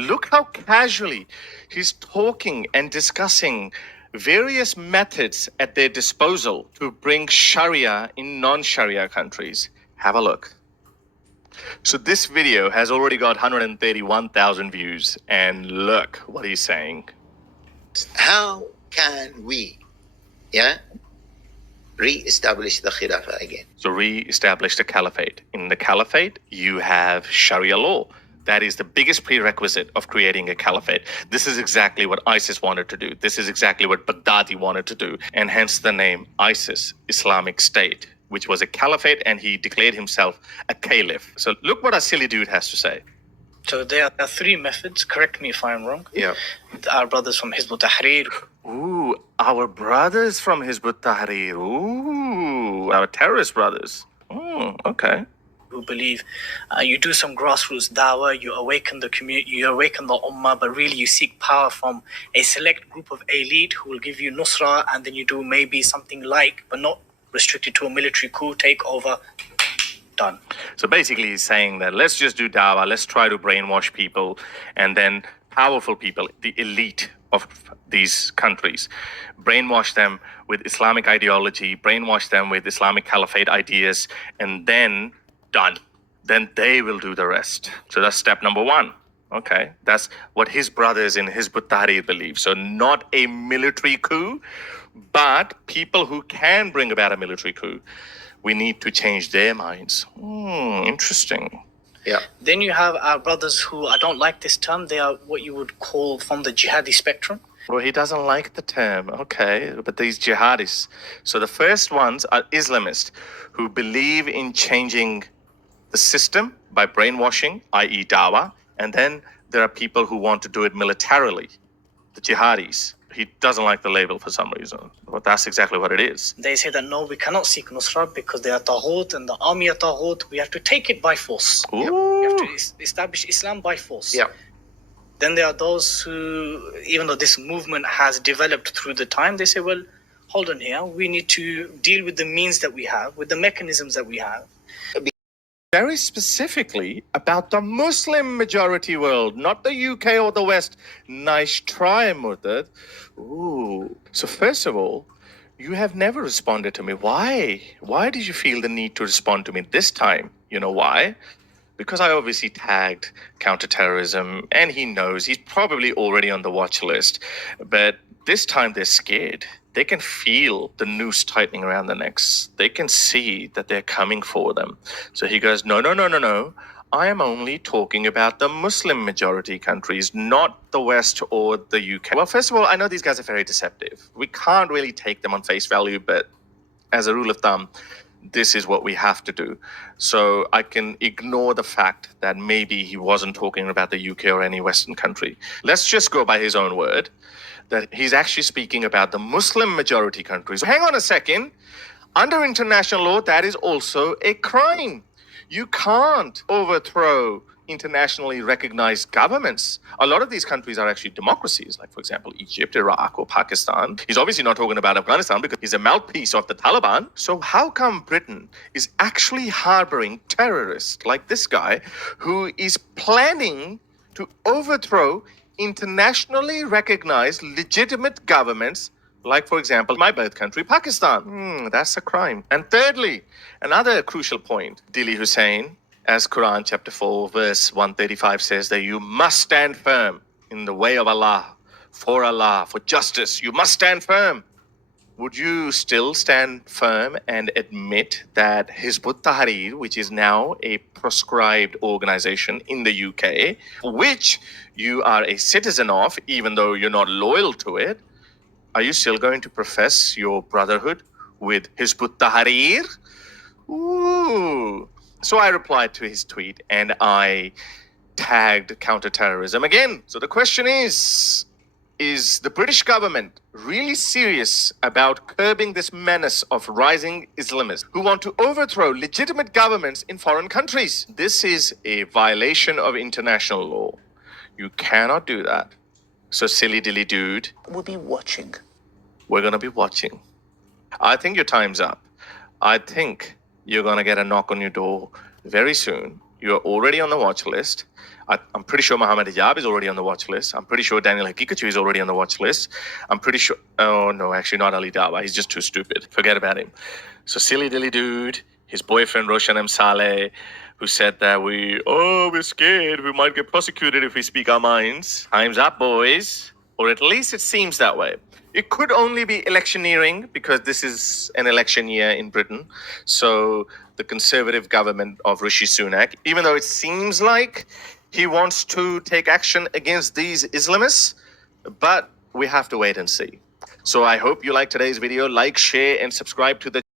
Look how casually he's talking and discussing various methods at their disposal to bring Sharia in non-Sharia countries. Have a look. So this video has already got 131,000 views, and look what he's saying. How can we, re-establish the Khilafah again? So re-establish the caliphate. In the caliphate, you have Sharia law. That is the biggest prerequisite of creating a caliphate. This is exactly what ISIS wanted to do. This is exactly what Baghdadi wanted to do. And hence the name ISIS, Islamic State, which was a caliphate, and he declared himself a caliph. So look what our silly dude has to say. So there are three methods. Correct me if I'm wrong. Yeah. Our brothers from Hizb ut-Tahrir. Ooh, our brothers from Hizb ut-Tahrir. Ooh, our terrorist brothers. Okay. Who believe you do some grassroots dawah, you awaken the community, you awaken the ummah, but really you seek power from a select group of elite who will give you nusra, and then you do maybe something like, but not restricted to a military coup, takeover, done. So basically he's saying that let's just do dawah, let's try to brainwash people, and then powerful people, the elite of these countries, brainwash them with Islamic ideology, brainwash them with Islamic caliphate ideas, and then done. Then they will do the rest. So that's step number one. Okay, that's what his brothers in Hizb ut-Tahrir believe. So not a military coup, but people who can bring about a military coup. We need to change their minds. Interesting. Yeah. Then you have our brothers who, I don't like this term, they are what you would call from the jihadi spectrum. Well, he doesn't like the term. Okay, but these jihadis. So the first ones are Islamists who believe in changing the system by brainwashing, i.e. dawah, and then there are people who want to do it militarily, the jihadis. He doesn't like the label for some reason, but that's exactly what it is. They say that no, we cannot seek nusra because they are taghut and the army are taghut. We have to take it by force. Ooh. We have to establish Islam by force. Yeah. Then there are those who, even though this movement has developed through the time, they say, well, hold on here. We need to deal with the means that we have, with the mechanisms that we have. Very specifically about the Muslim majority world, not the UK or the West. Nice try, Murtad. Ooh. So first of all, you have never responded to me. Why? Why did you feel the need to respond to me this time? You know why? Because I obviously tagged counterterrorism, and he knows he's probably already on the watch list. But this time they're scared. They can feel the noose tightening around their necks. They can see that they're coming for them. So he goes, no. I am only talking about the Muslim majority countries, not the West or the UK. Well, first of all, I know these guys are very deceptive. We can't really take them on face value, but as a rule of thumb, this is what we have to do. So I can ignore the fact that maybe he wasn't talking about the UK or any Western country. Let's just go by his own word that he's actually speaking about the Muslim majority countries. Hang on a second. Under international law, that is also a crime. You can't overthrow internationally recognized governments. A lot of these countries are actually democracies, like, for example, Egypt, Iraq, or Pakistan. He's obviously not talking about Afghanistan because he's a mouthpiece of the Taliban. So how come Britain is actually harboring terrorists like this guy who is planning to overthrow internationally recognized legitimate governments, like, for example, my birth country, Pakistan? That's a crime. And thirdly, another crucial point, Dili Hussein, as Quran chapter 4, verse 135 says that you must stand firm in the way of Allah, for justice. You must stand firm. Would you still stand firm and admit that Hizb ut-Tahrir, which is now a proscribed organization in the UK, which you are a citizen of, even though you're not loyal to it, are you still going to profess your brotherhood with Hizb ut-Tahrir? Ooh. So I replied to his tweet and I tagged counterterrorism again. So the question is the British government really serious about curbing this menace of rising Islamists who want to overthrow legitimate governments in foreign countries? This is a violation of international law. You cannot do that. So silly dilly dude, We'll be watching. we're going to be watching. I think your time's up. I think you're going to get a knock on your door very soon. you're already on the watch list. I'm pretty sure Mohammed Hijab is already on the watch list. I'm pretty sure Daniel Hakikachu is already on the watch list. I'm pretty sure. Oh, no, actually, not Ali Dawa. He's just too stupid. Forget about him. So, silly dilly dude, his boyfriend, Roshan M. Saleh, who said that we're scared. We might get prosecuted if we speak our minds. Time's up, boys. Or at least it seems that way. It could only be electioneering because this is an election year in Britain. So the Conservative government of Rishi Sunak, even though it seems like he wants to take action against these Islamists, but we have to wait and see. So I hope you like today's video. Like, share, and subscribe to the